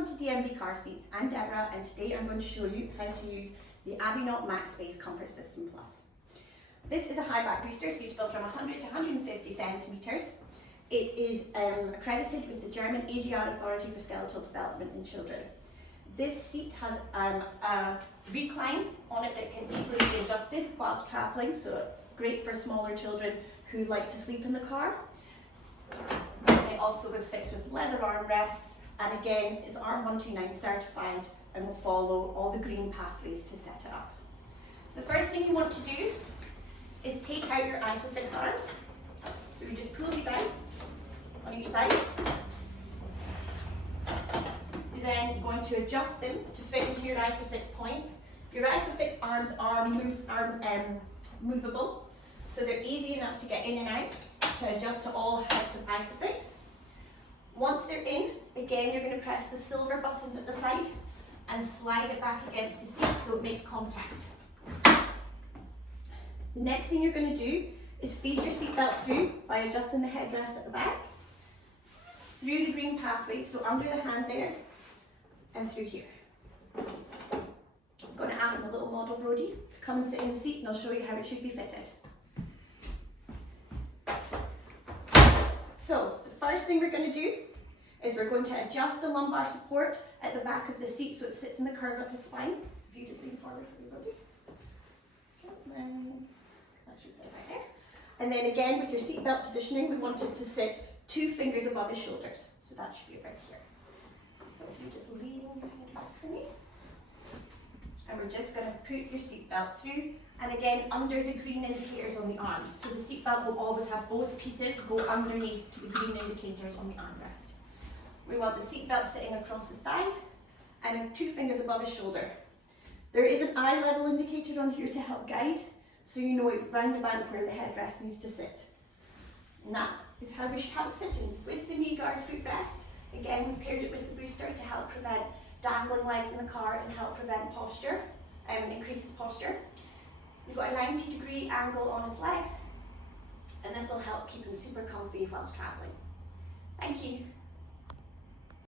Welcome to DMB Car Seats. I'm Deborah and today I'm going to show you how to use the Avionaut MaxSpace Comfort System Plus. This is a high back booster suitable from 100 to 150 centimetres. It is accredited with the German AGR Authority for Skeletal Development in Children. This seat has a recline on it that can easily be adjusted whilst travelling, so it's great for smaller children who like to sleep in the car. It also is fixed with leather armrests, and again is R129 certified and will follow all the green pathways to set it up. The first thing you want to do is take out your ISOFIX arms. So you just pull these out on each side. You're then going to adjust them to fit into your ISOFIX points. Your ISOFIX arms are movable, so they're easy enough to get in and out to adjust to all heads of ISOFIX. Once they're in, again you're going to press the silver buttons at the side and slide it back against the seat so it makes contact. The next thing you're going to do is feed your seatbelt through by adjusting the headrest at the back, through the green pathways, so under the hand there and through here. I'm going to ask my little model Brody to come and sit in the seat and I'll show you how it should be fitted. So the first thing we're going to do is we're going to adjust the lumbar support at the back of the seat so it sits in the curve of his spine. If you just lean forward for me, Brody. And that should sit right there. And then again with your seatbelt positioning, we want it to sit 2 fingers above his shoulders. So that should be right here. So if you just lean your head back for me. And we're just going to put your seatbelt through, and again under the green indicators on the arms. So the seatbelt will always have both pieces go underneath to the green indicators on the armrest. We want the seatbelt sitting across his thighs and 2 fingers above his shoulder. There is an eye level indicator on here to help guide, so you know round about where the headrest needs to sit. And that is how we should have it sitting. With the KneeGuard footrest, again we've paired it with the booster to help prevent dangling legs in the car and help prevent posture, increase his posture. We've got a 90-degree angle on his legs, and this will help keep him super comfy whilst travelling. Thank you.